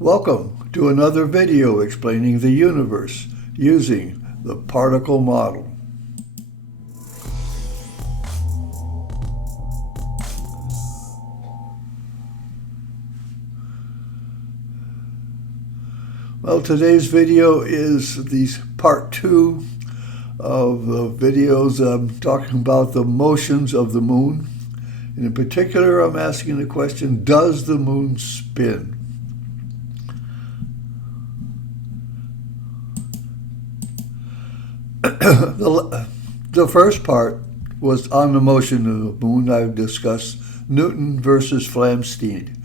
Welcome to another video explaining the universe using the particle model. Well, today's video is part 2 of the videos talking about the motions of the moon. And in particular, I'm asking the question, does the moon spin? The first part was on the motion of the moon. I've discussed Newton versus Flamsteed.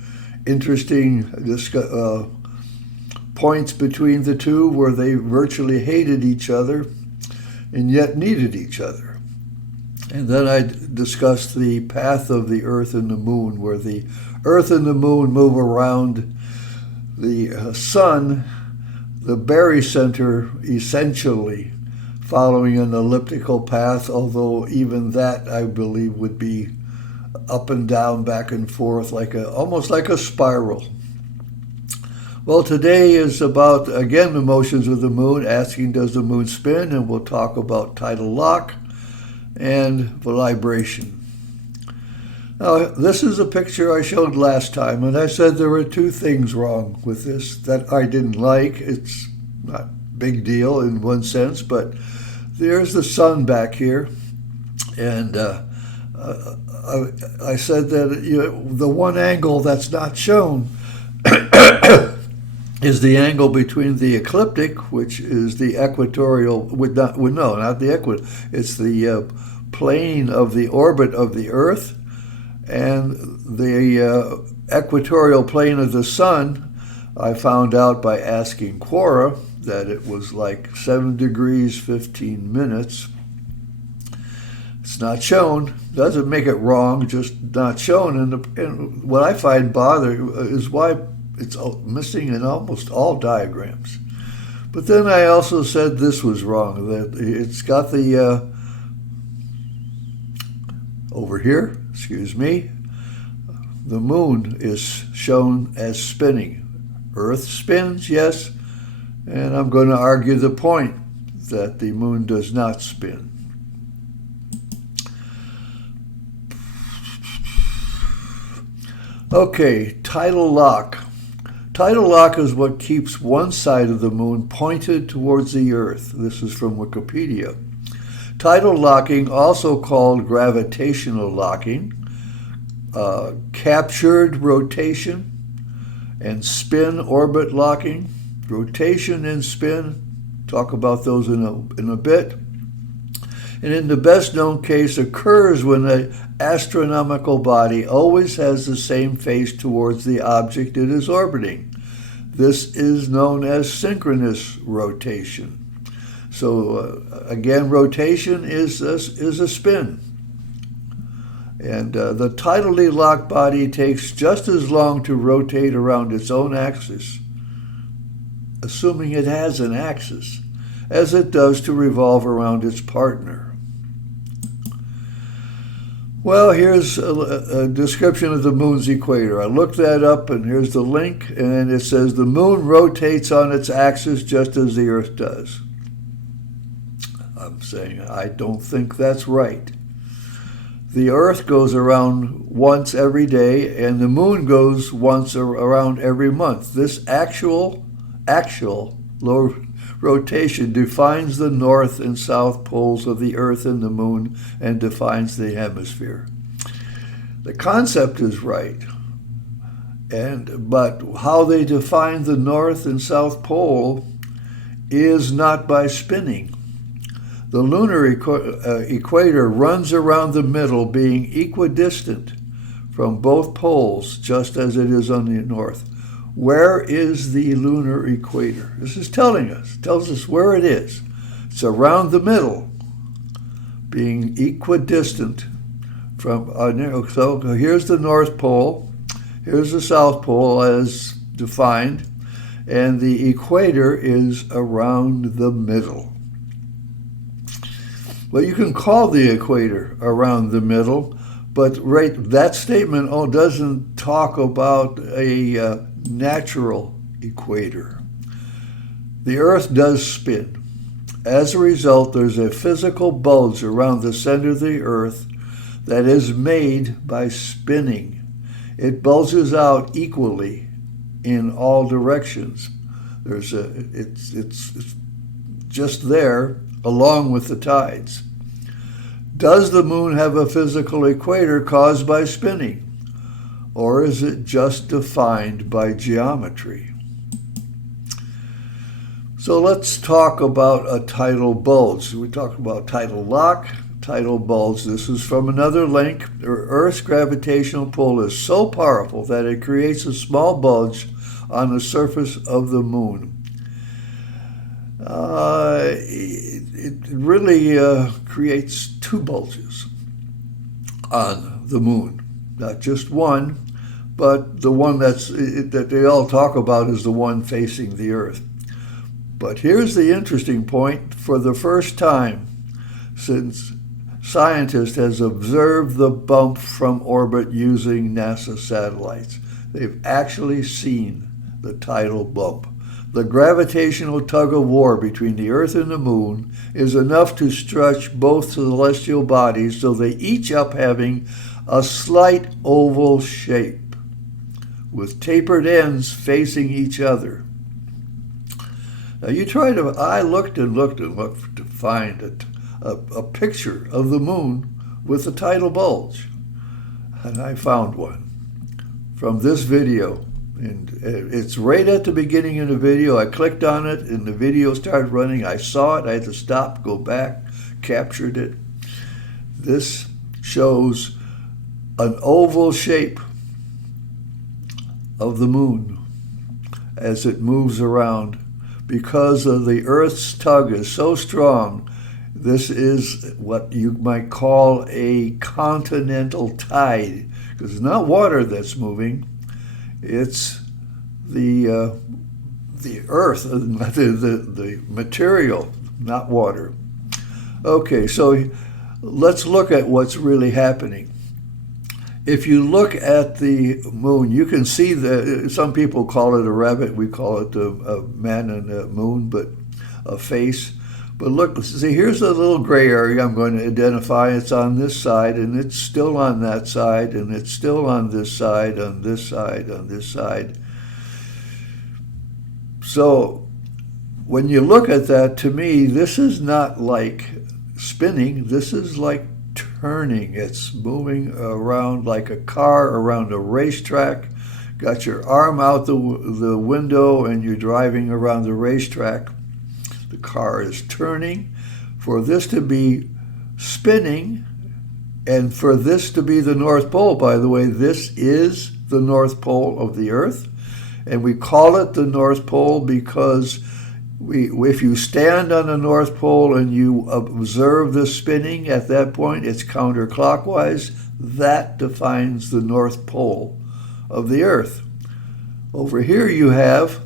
Interesting points between the two where they virtually hated each other and yet needed each other. And then I discussed the path of the Earth and the moon, where the Earth and the moon move around the sun, the barycenter essentially following an elliptical path, although even that I believe would be up and down, back and forth, almost like a spiral. Well, today is about, again, the motions of the moon, asking does the moon spin, and we'll talk about tidal lock and the libration. Now, this is a picture I showed last time, and I said there were two things wrong with this that I didn't like. It's not a big deal in one sense, but there's the sun back here, and I said that the one angle that's not shown is the angle between the ecliptic, which is the equatorial, not the equator, it's the plane of the orbit of the Earth, and the equatorial plane of the sun. I found out by asking Quora that it was like 7 degrees 15 minutes. It's not shown. Doesn't make it wrong, just not shown. And what I find bothering is why it's missing in almost all diagrams. But then I also said this was wrong, that it's got the, over here, the moon is shown as spinning. Earth spins, yes, and I'm going to argue the point that the moon does not spin. Okay, tidal lock. Tidal lock is what keeps one side of the moon pointed towards the Earth. This is from Wikipedia. Tidal locking, also called gravitational locking, captured rotation, and spin orbit locking. Rotation and spin, talk about those in a bit. And in the best known case, occurs when an astronomical body always has the same face towards the object it is orbiting. This is known as synchronous rotation. So again, rotation is a spin. And the tidally locked body takes just as long to rotate around its own axis, assuming it has an axis, as it does to revolve around its partner. Well, here's a description of the moon's equator. I looked that up, and here's the link, and it says the moon rotates on its axis just as the Earth does. I'm saying I don't think that's right. The Earth goes around once every day, and the moon goes once around every month. This actual low rotation defines the north and south poles of the Earth and the moon and defines the hemisphere. The concept is right, but how they define the north and south pole is not by spinning. The lunar equator runs around the middle, being equidistant from both poles, just as it is on the north. Where is the lunar equator? This is tells us where it is. It's around the middle, being equidistant from, so here's the North Pole, here's the South Pole as defined, and the equator is around the middle. Well, you can call the equator around the middle, but that statement doesn't talk about a natural equator. The Earth does spin. As a result, there's a physical bulge around the center of the Earth that is made by spinning. It bulges out equally in all directions. It's just there along with the tides. Does the moon have a physical equator caused by spinning? Or is it just defined by geometry? So let's talk about a tidal bulge. We talked about tidal lock, tidal bulge. This is from another link. Earth's gravitational pull is so powerful that it creates a small bulge on the surface of the moon. It really creates two bulges on the moon. Not just one, but the one that they all talk about is the one facing the Earth. But here's the interesting point. For the first time since scientists has observed the bump from orbit using NASA satellites, they've actually seen the tidal bump. The gravitational tug-of-war between the Earth and the moon is enough to stretch both celestial bodies so they each up having a slight oval shape with tapered ends facing each other. Now I looked to find a picture of the moon with a tidal bulge, and I found one from this video. And it's right at the beginning of the video. I clicked on it and the video started running. I saw it. I had to stop, go back, captured it. This shows an oval shape of the moon as it moves around. Because of the Earth's tug is so strong, this is what you might call a continental tide, because it's not water that's moving. It's the Earth, the material, not water. Okay, so let's look at what's really happening. If you look at the moon, you can see some people call it a rabbit, we call it a man in the moon, but a face. But look, see, here's a little gray area I'm going to identify. It's on this side, and it's still on that side, and it's still on this side, on this side, on this side. So when you look at that, to me, this is not like spinning. This is like turning. It's moving around like a car around a racetrack. Got your arm out the window, and you're driving around the racetrack. The car is turning. For this to be spinning, and for this to be the North Pole, by the way, this is the North Pole of the Earth. And we call it the North Pole because if you stand on the North Pole and you observe the spinning, at that point it's counterclockwise. That defines the North Pole of the Earth. Over here you have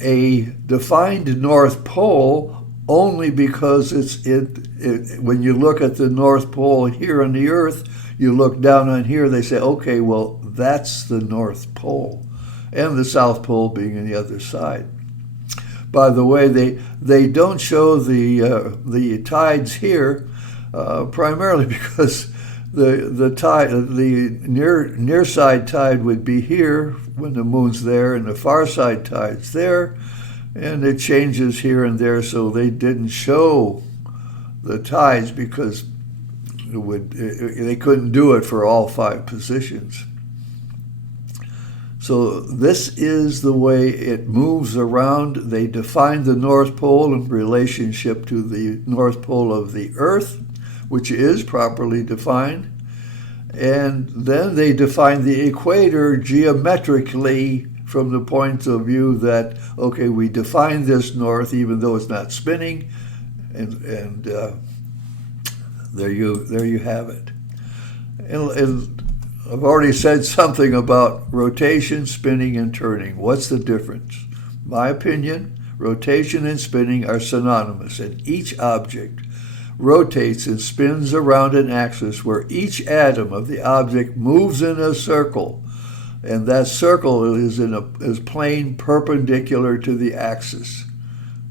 a defined North Pole only because when you look at the North Pole here on the Earth, you look down on here, they say, okay, well, that's the North Pole, and the South Pole being on the other side. By the way, they don't show the tides here, primarily because the near side tide would be here when the moon's there, and the far side tide's there, and it changes here and there. So they didn't show the tides because they couldn't do it for all 5 positions. So this is the way it moves around. They define the North Pole in relationship to the North Pole of the Earth, which is properly defined. And then they define the equator geometrically from the point of view that, okay, we define this north even though it's not spinning, and there you have it. And I've already said something about rotation, spinning, and turning. What's the difference? My opinion, rotation and spinning are synonymous, and each object rotates and spins around an axis where each atom of the object moves in a circle. and that circle is plane perpendicular to the axis.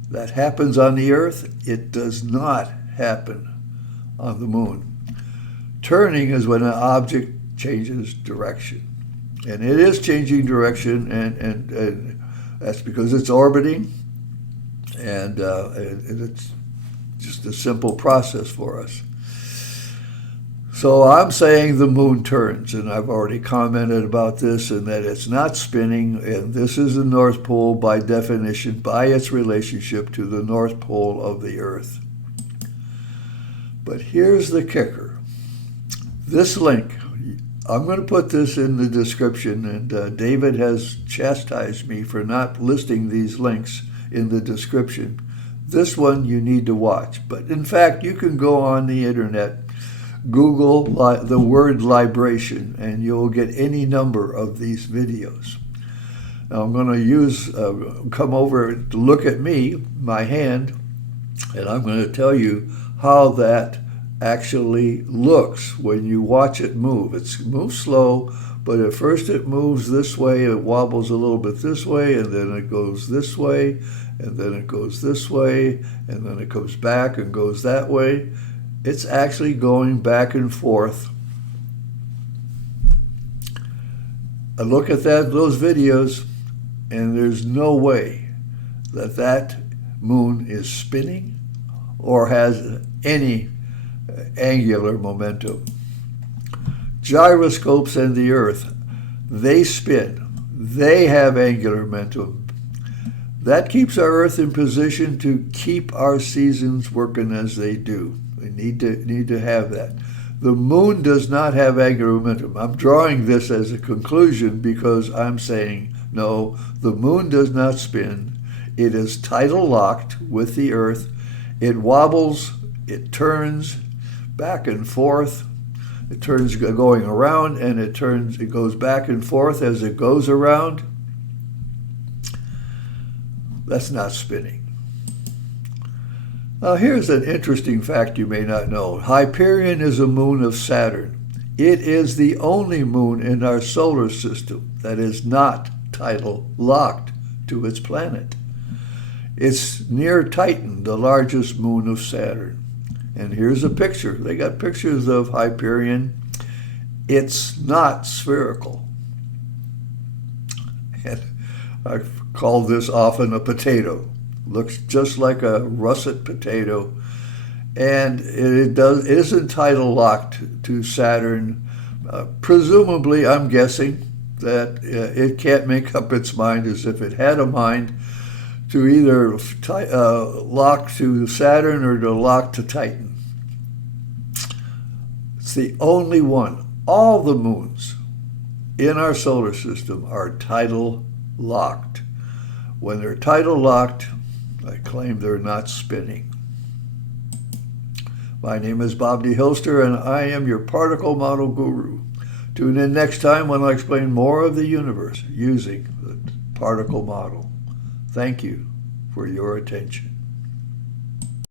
That happens on the Earth. It does not happen on the moon. Turning is when an object changes direction. And it is changing direction, and that's because it's orbiting, and it's just a simple process for us. So I'm saying the moon turns, and I've already commented about this, and that it's not spinning, and this is the North Pole by definition, by its relationship to the North Pole of the Earth. But here's the kicker. This link, I'm going to put this in the description, and David has chastised me for not listing these links in the description. This one you need to watch. But in fact, you can go on the internet, Google the word libration, and you'll get any number of these videos. Now I'm going to come over to look at me, my hand, and I'm going to tell you how that actually looks when you watch it move. It moves slow, but at first it moves this way, it wobbles a little bit this way, and then it goes this way, and then it goes this way, and then it comes back and goes that way. It's actually going back and forth. I look at those videos, and there's no way that moon is spinning or has any angular momentum. Gyroscopes and the Earth, they spin. They have angular momentum. That keeps our Earth in position to keep our seasons working as they do. We need to have that. The moon does not have angular momentum. I'm drawing this as a conclusion because I'm saying, no, the moon does not spin. It is tidal locked with the Earth. It wobbles, it turns back and forth. It turns going around, and it goes back and forth as it goes around. That's not spinning. Now here's an interesting fact you may not know. Hyperion is a moon of Saturn. It is the only moon in our solar system that is not tidal locked to its planet. It's near Titan, the largest moon of Saturn. And here's a picture. They got pictures of Hyperion. It's not spherical. And I call this often a potato. Looks just like a russet potato. And it isn't tidal locked to Saturn. Presumably, I'm guessing that it can't make up its mind, as if it had a mind, to either lock to Saturn or to lock to Titan. It's the only one. All the moons in our solar system are tidal locked. When they're tidal locked, I claim they're not spinning. My name is Bob D. Hilster, and I am your particle model guru. Tune in next time when I explain more of the universe using the particle model. Thank you for your attention.